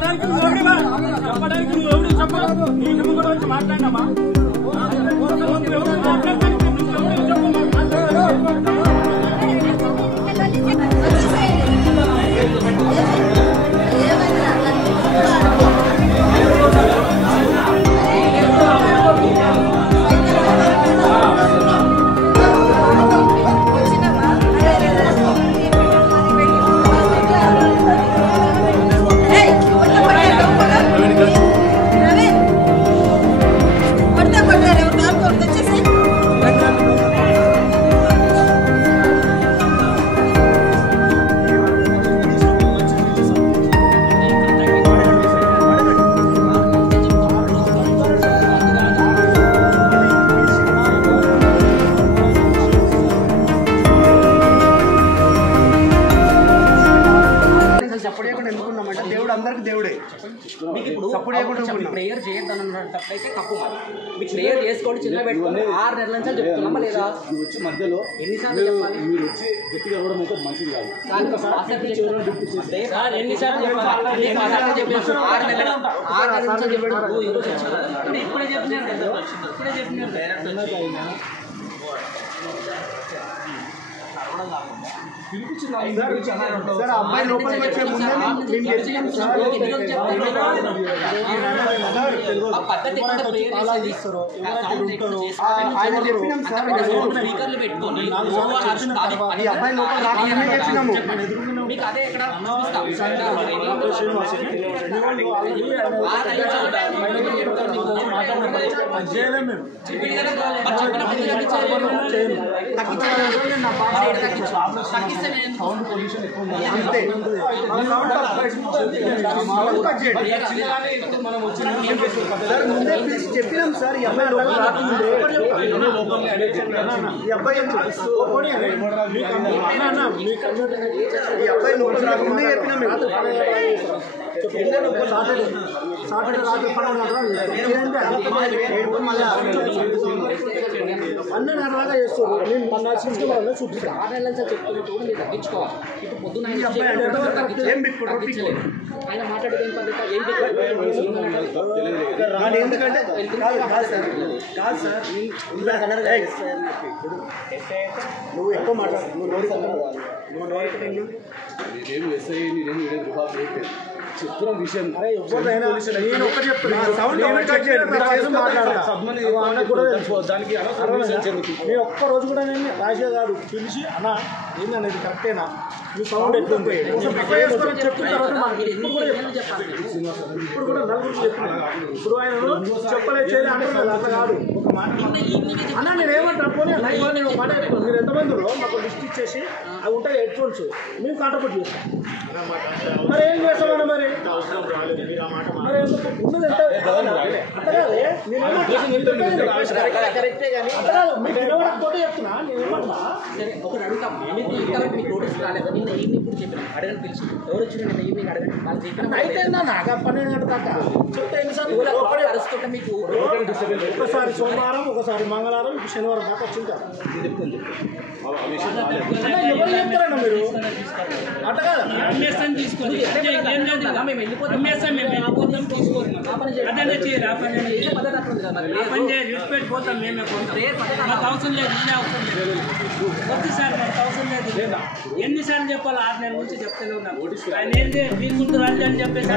చెప్పడానికి మాట్లాడినామా దేవుడు అందరికి దేవుడే. మీకు ఇప్పుడు ప్రేయర్ చేయొద్దన్నట్టయితే తప్పు. మరి మీకు ప్రేయర్ చేసుకోండి, చిన్న పెట్టుకోండి. 6 నెలల నుంచి చెప్తున్నామా లేదా? వచ్చి మధ్యలో ఎన్నిసార్లు చెప్పాలి? మీరు వచ్చి గట్టిగా కూడా మీకు మంచిది కాదు. ఎన్నిసార్లు చెప్పాలి? 6 నెలల నుంచి చెప్పాడు. ఇప్పుడే చెప్పినారు కదా, ఇప్పుడే చెప్పినారు. సార్ అబ్బాయి లోపలికి వచ్చే ముందే ఆయన చెప్పినాం సార్. స్పీకర్లు పెట్టుకొని ఈ అబ్బాయి లోపల రాకుండా చెప్పినాము. మీకు అదే ఎక్కడ ముందే చెప్పినాం సార్. ఈ అబ్బాయి లోపల రాకముందే ఈ అబ్బాయి లోపల రాకముందే చెప్పినాం. సాటర్డే రాత్రి 12 దాకా చేస్తారు. నేను మన చూపిస్తాను. 6 నెలల నుంచి చెప్తున్నట్టు మీరు తగ్గించుకోవాలి. ఇప్పుడు పొద్దున ఆయన మాట్లాడేది ఏం పద్ధతి ఎందుకంటే కాదు సార్ నువ్వు ఎక్కువ మాట్లాడు. చెప్తున్న విషయం నేను ఒక్క చెప్తున్నా. నేను ఒక్క రోజు కూడా నేను రాజే గారు పిలిచి అన్నా ఏందనేది కరెక్టేనా, మీ సౌండ్ ఎట్లుంది చెప్పిన తర్వాత ఇప్పుడు కూడా నలుగురు చెప్పిన. ఇప్పుడు ఆయన చెప్పలేదు చేయలేదు అంటున్నారు. అట్లా కాదు. ఒక మాట అన్నా నేను ఏమంటాను పోనీ నేను మాట చెప్తాను. మీరు ఎంతమంది మాకు లిస్ట్ ఇచ్చేసి అవి ఉంటాయి హెడ్ ఫోన్స్ మేము కాంట్రిబ్యూట్ చేస్తాం. మరి ఏం చేస్తామన్నా మరి మరి ఉన్నది ఎంత కరెక్టే కానీ మీకు నిలబడకపోతే చెప్తున్నా. నేను ఏమన్నా సరే ఒకటి అడుగుతాం. మీకు ఇంతవరకు మీకు నోటీస్ రాలేదు. నిన్న ఈవినింగ్ కూడా చెప్పిన అడగని పిలిచి ఎవరు వచ్చిన నిన్న ఈవినింగ్ అడగండి. వాళ్ళు చెప్పిన అయితే నాకు 12 గంటల దాకా చెప్తే ఎన్నిసార్లు అరుస్తుంటే మీకు ఒకసారి సోమవారం, ఒకసారి మంగళవారం, ఇప్పుడు శనివారం దాకా వచ్చింది. ఎవరు చెప్తారన్నా మీరు అట్ట కదా తీసుకొని పోతాం. మేమే మాకు అవసరం లేదు. లేదు. ఎన్నిసార్లు చెప్పాలి? 6 నెలల నుంచి చెప్తూనే ఉన్నాం. ఆయన ఏంటి మీరు ముందు రండి అని చెప్పేసి